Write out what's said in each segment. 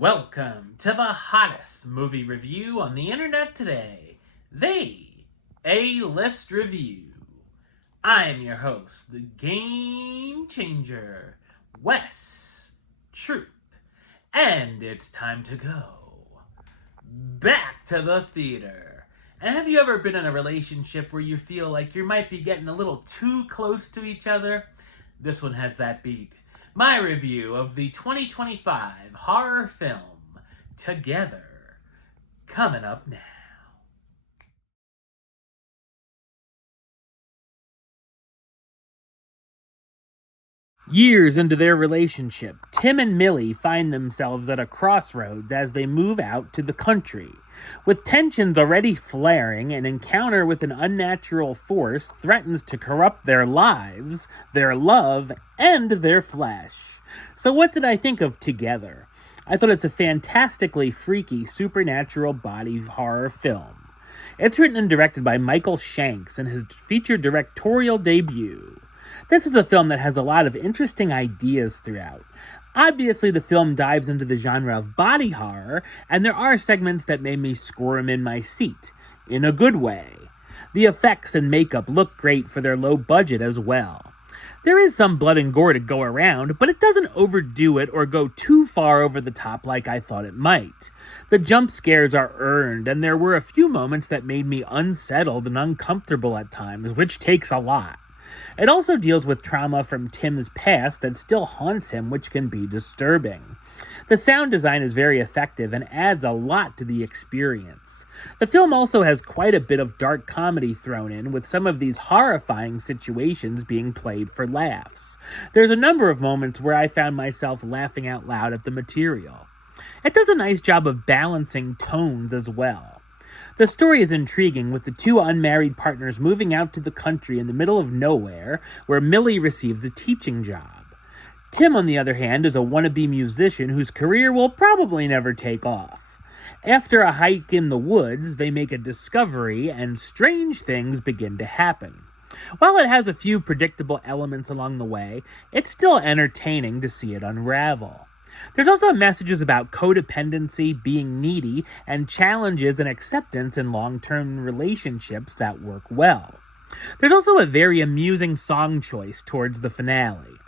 Welcome to the hottest movie review on the internet today, the A-List Review. I am your host, the Game Changer, Wes Troop, and it's time to go back to the theater. And have you ever been in a relationship where you feel like you might be getting a little too close to each other? This one has that beat. My review of the 2025 horror film, Together, coming up now. Years into their relationship, Tim and Millie find themselves at a crossroads as they move out to the country. With tensions already flaring, an encounter with an unnatural force threatens to corrupt their lives, their love, and their flesh. So what did I think of Together? I thought it's a fantastically freaky supernatural body horror film. It's written and directed by Michael Shanks in his feature directorial debut. This is a film that has a lot of interesting ideas throughout. Obviously, the film dives into the genre of body horror, and there are segments that made me squirm in my seat, in a good way. The effects and makeup look great for their low budget as well. There is some blood and gore to go around, but it doesn't overdo it or go too far over the top like I thought it might. The jump scares are earned, and there were a few moments that made me unsettled and uncomfortable at times, which takes a lot. It also deals with trauma from Tim's past that still haunts him, which can be disturbing. The sound design is very effective and adds a lot to the experience. The film also has quite a bit of dark comedy thrown in, with some of these horrifying situations being played for laughs. There's a number of moments where I found myself laughing out loud at the material. It does a nice job of balancing tones as well. The story is intriguing, with the two unmarried partners moving out to the country in the middle of nowhere, where Millie receives a teaching job. Tim, on the other hand, is a wannabe musician whose career will probably never take off. After a hike in the woods, they make a discovery, and strange things begin to happen. While it has a few predictable elements along the way, it's still entertaining to see it unravel. There's also messages about codependency, being needy, and challenges and acceptance in long-term relationships that work well. There's also a very amusing song choice towards the finale.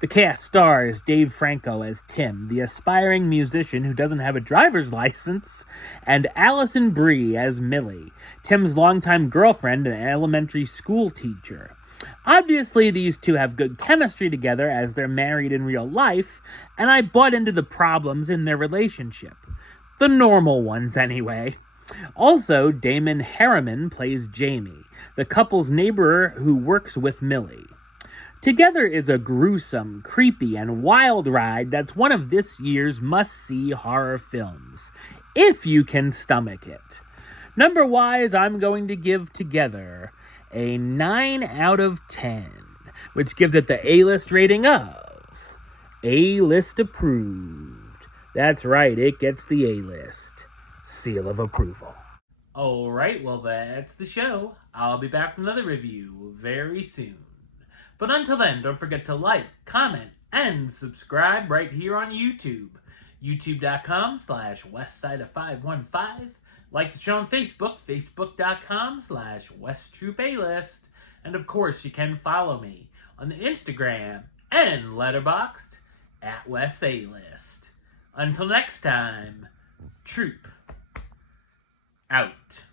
The cast stars Dave Franco as Tim, the aspiring musician who doesn't have a driver's license, and Alison Brie as Millie, Tim's longtime girlfriend and elementary school teacher. Obviously, these two have good chemistry together as they're married in real life, and I bought into the problems in their relationship. The normal ones, anyway. Also, Damon Herriman plays Jamie, the couple's neighbor who works with Millie. Together is a gruesome, creepy, and wild ride that's one of this year's must-see horror films, if you can stomach it. Number-wise, I'm going to give Together a 9 out of 10, which gives it the A-list rating of A-list approved. That's right, it gets the A-list seal of approval. Alright, well that's the show. I'll be back with another review very soon. But until then, don't forget to like, comment, and subscribe right here on YouTube. youtube.com/westside515. Like the show on Facebook, facebook.com/WesTroopAlist. And of course, you can follow me on the Instagram and Letterboxd at WesAlist. Until next time, Troop out.